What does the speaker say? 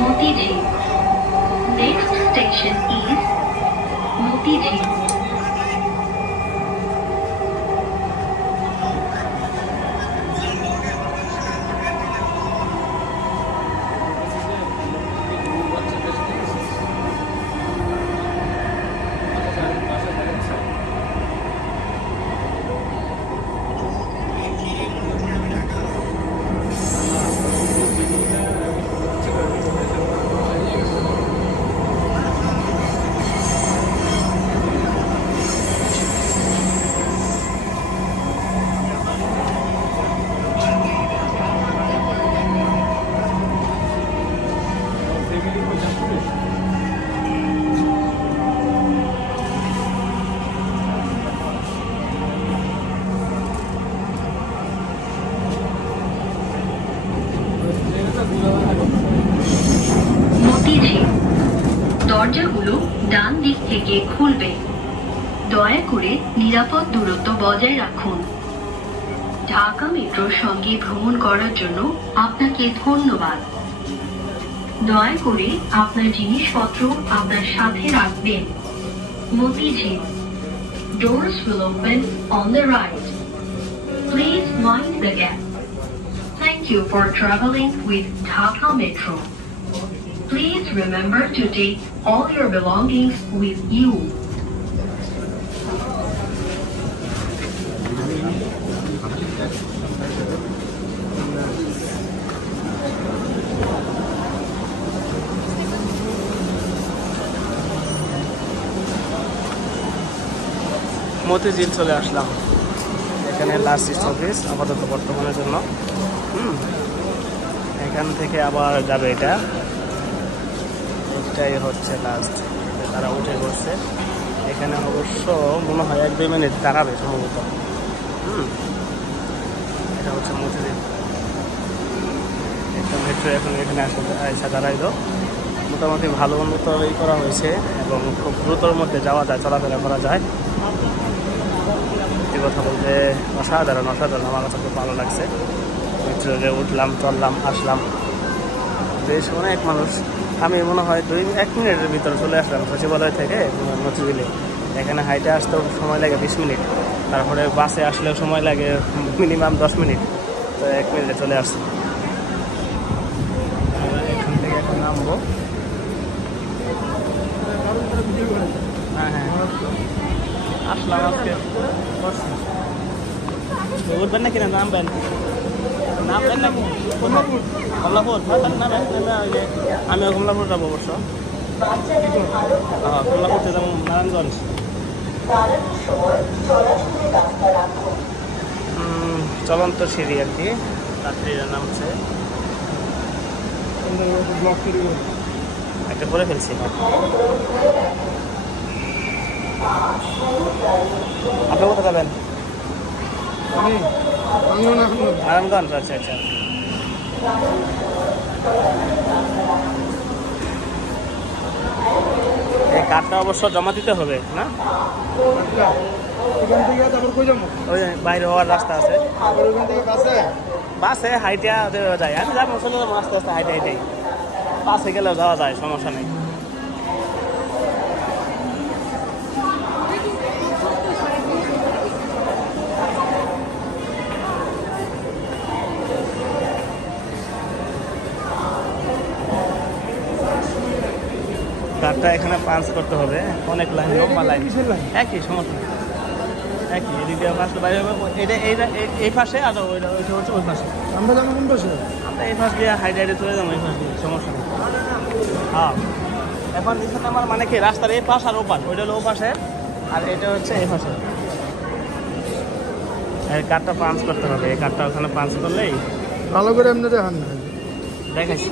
Motiji. Next station is Motiji. দরজাগুলো ডান দিক থেকে খুলবে। দয়া করে নিরাপদ দূরত্ব বজায় রাখুন। ঢাকা মেট্রোর সঙ্গে ভ্রমণ করার জন্য আপনাকে ধন্যবাদ। দয়া করে আপনার জিনিসপত্র আপনার সাথে রাখবেন। Motijheel. Doors will open on the right. Please mind the gap. Thank you for traveling with Dhaka Metro. Please remember to take all your belongings with you. Motijheel চলে আসলাম। এখানে লাস্ট স্টপেজ আপাতত বর্তমানের জন্য। এখান থেকে আবার যাবে এটা, এটাই হচ্ছে লাস্ট। তারা উঠে বসছে। এখানে অবশ্য মনে হয় 1-2 মিনিট দাঁড়াবে সম্ভবত। এটা হচ্ছে মতিঝিল। একটা মেট্রো এখন এখানে এসে দাঁড়াইলো। মোটামুটি ভালো উন্নত করা হয়েছে এবং খুব দ্রুতর মধ্যে যাওয়া যায়, চলাফেরা করা যায়। কথা বলতে অসাধারণ আমার কাছে খুব ভালো লাগছে। মেট্রোতে উঠলাম, চললাম, আসলাম। বেশ অনেক মানুষ। আমি মনে হয় 1 মিনিটের ভিতরে চলে আসলাম সচিবালয় থেকে মতিঝিলে। এখানে হাইটে আসতেও সময় লাগে 20 মিনিট, তারপরে বাসে আসলেও সময় লাগে মিনিমাম 10 মিনিট। তো 1 মিনিটে চলে আসছি। এখান থেকে এখন নামবো। হ্যাঁ আসলাম আজকে। উঠবেন নাকি না নামবেন? নামবেন নাকি? কমলাপুর নামবেন? আমিও কমলাপুর যাবো অবশ্য। কমলাপুর থেকে যাবো নারায়ণগঞ্জ। চলন্ত সিঁড়ি আর কি, যাত্রীরা নামছে। একটা করে ফেলছি। আপনি কোথায় যাবেন? নারায়ণগঞ্জ। আচ্ছা আচ্ছা। এই কার্ডটা অবশ্য জমা দিতে হবে না? ওই বাইরে হওয়ার রাস্তা আছে, বাসে হাইটে যায়। আমি যাবো, চলে যাবো আস্তে আস্তে হাইটে হাইটেই। বাসে গেলেও যাওয়া যায়, সমস্যা নেই। কার্ডটা এখানে পাঞ্চ করতে হবে। অনেক লাইন, লম্বা লাইন। একই সমস্যা, একই। এদিকে ফার্স্ট বাইরে হবে, এটা এই পাশে, আর ওইটা হচ্ছে ওই পাশে। আমরা যাবো কোন পাশে? আমরা এই পাশ দিয়ে হাইডে হাইডে চলে যাবো, এই পাশ দিয়ে, সমস্যা নেই। হ্যাঁ, এখন এখানে আমার মানে কি রাস্তার এই পাশ আর ও পাশ, ওইটা হলো ও পাশে, আর এটা হচ্ছে এই পাশে। এই কার্ডটা পাঞ্চ করতে হবে। এই কার্ডটা ওখানে পাঞ্চ করলেই ভালো করে এমনি দেখান না, দেখাইছি।